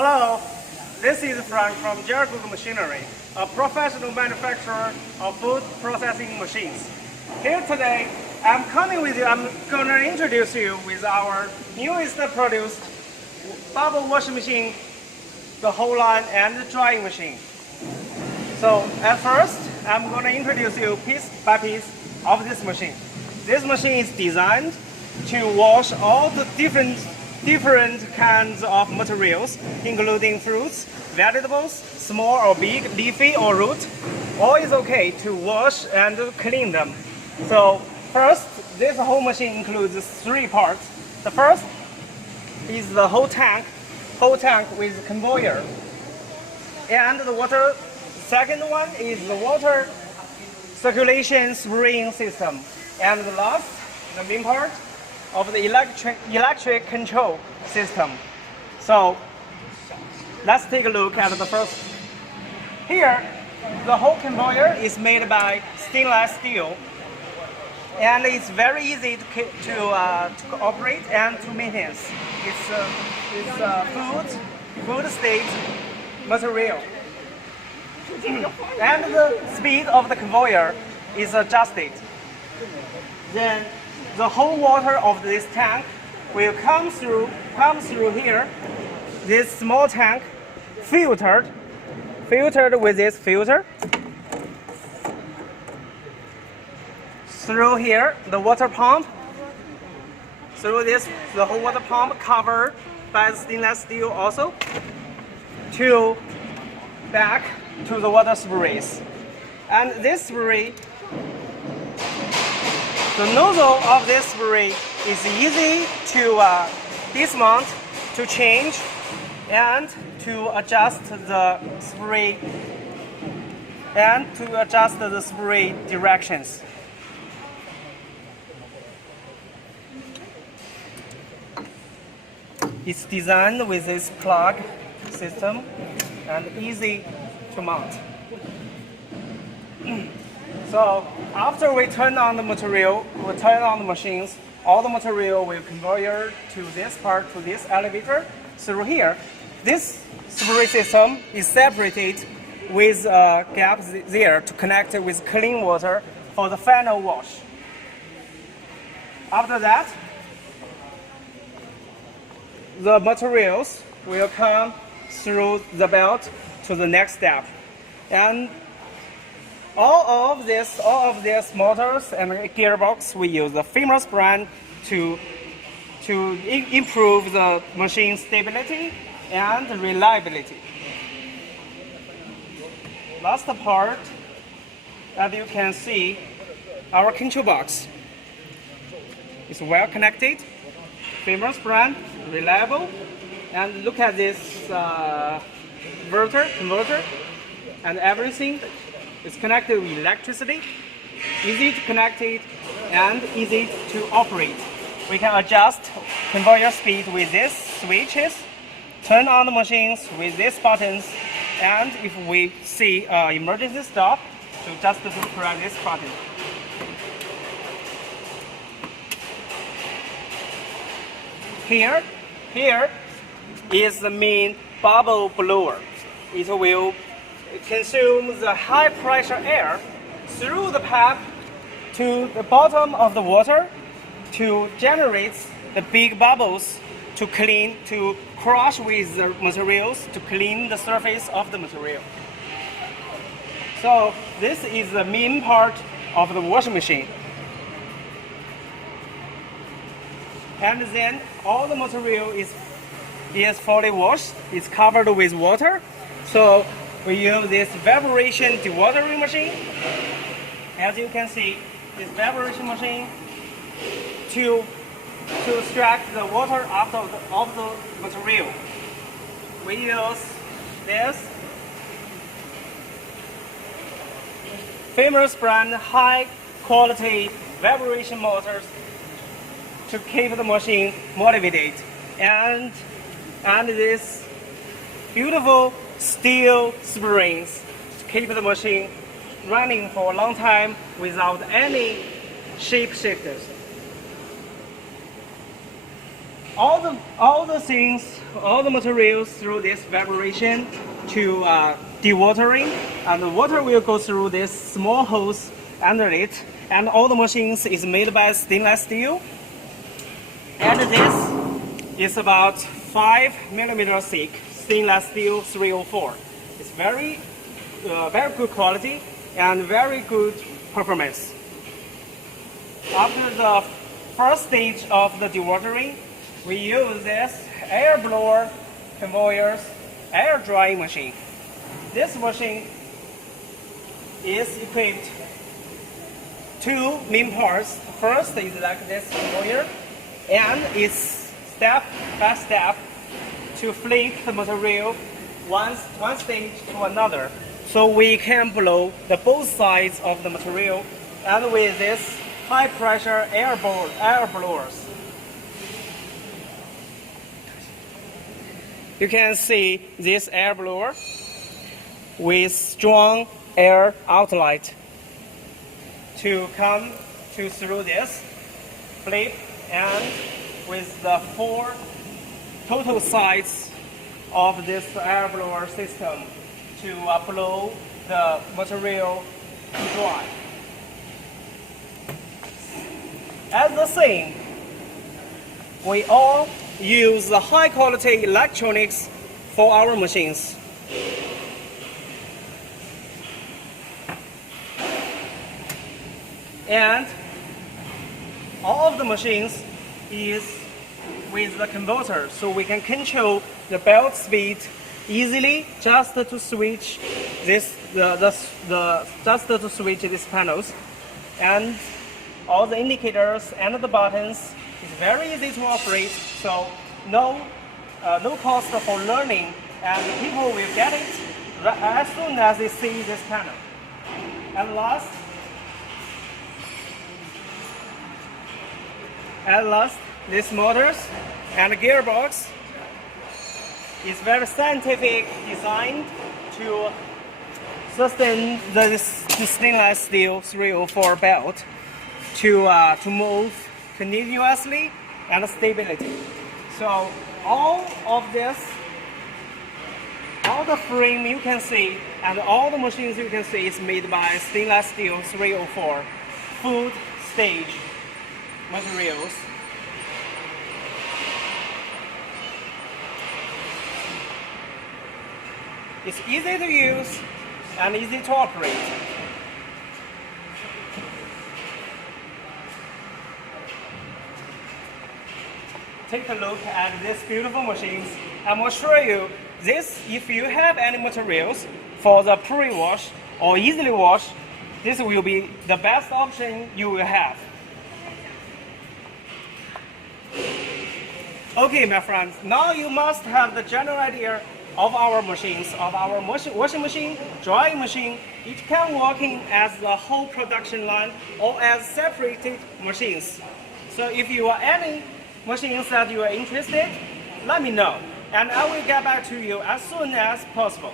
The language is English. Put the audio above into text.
Hello, this is Frank from Jericho Machinery, a professional manufacturer of food processing machines. Here today, I'm going to introduce you with our newest produced bubble washing machine, the whole line, and the drying machine. So at first, I'm going to introduce you piece by piece of this machine. This machine is designed to wash all the different kinds of materials, including fruits, vegetables, small or big, leafy or root. All is okay to wash and clean them. So first, this whole machine includes 3 parts. The first is the whole tank with conveyor, and the water. Second one is the water circulation spraying system, and the last, the main part of the electric control system. So let's take a look at the first. Here, the whole conveyor is made by stainless steel, and it's very easy to operate and to maintain. It's food state material, and the speed of the conveyor is adjusted. Then the whole water of this tank will come through here. This small tank, filtered with this filter. Through here, the water pump. Through this, the whole water pump covered by stainless steel also. To back to the water sprays. And this spray, the nozzle of this spray is easy to dismount, to change, and to adjust the spray directions. It's designed with this plug system and easy to mount. So after we turn on the machines, all the material will convert to this part, to this elevator through here. This spray system is separated with gaps there to connect it with clean water for the final wash. After that, the materials will come through the belt to the next step. And all of these motors and gearbox, we use the famous brand to improve the machine stability and reliability. Last part, as you can see, our control box is well connected, famous brand, reliable, and look at this converter, and everything is connected with electricity, easy to connect it and easy to operate. We can adjust conveyor speed with these switches, turn on the machines with these buttons, and if we see emergency stop, to just press this button. Here is the main bubble blower. It will consume the high pressure air through the pipe to the bottom of the water to generate the big bubbles to crush with the materials to clean the surface of the material. So this is the main part of the washing machine. And then all the material is fully washed, it's covered with water. So we use this vibration dewatering machine. As you can see, this vibration machine to extract the water out of the material. We use this famous brand high quality vibration motors to keep the machine motivated, and this beautiful steel springs to keep the machine running for a long time without any shape shifters. All the things all the materials through this vibration to dewatering, and the water will go through this small hose under it, and all the machines is made by stainless steel, and this is about 5 millimeter thick stainless steel 304. It's very good quality and very good performance. After the first stage of the dewatering, we use this air blower conveyors air drying machine. This machine is equipped two main parts. First is like this conveyor, and it's step by step to flip the material one stage to another, so we can blow the both sides of the material, and with this high pressure air blowers. You can see this air blower with strong air outlet to come through this flip, and with the 4 total sides of this air blower system to blow the material to dry. As the same, we all use the high quality electronics for our machines. And all of the machines is with the converter, so we can control the belt speed easily, just to switch these panels, and all the indicators and the buttons is very easy to operate, so no cost for learning, and people will get it as soon as they see this panel. And last, these motors and gearbox is very scientific, designed to sustain the stainless steel 304 belt to move continuously and stability. So all of this, all the frame you can see and all the machines you can see is made by stainless steel 304 food stage materials. It's easy to use and easy to operate. Take a look at these beautiful machines. I'm assure you this, if you have any materials for the pre-wash or easily wash, this will be the best option you will have. Okay, my friends, now you must have the general idea of our machines, of our washing machine, drying machine. It can working as the whole production line or as separated machines. So if you are any machines that you are interested, let me know, and I will get back to you as soon as possible.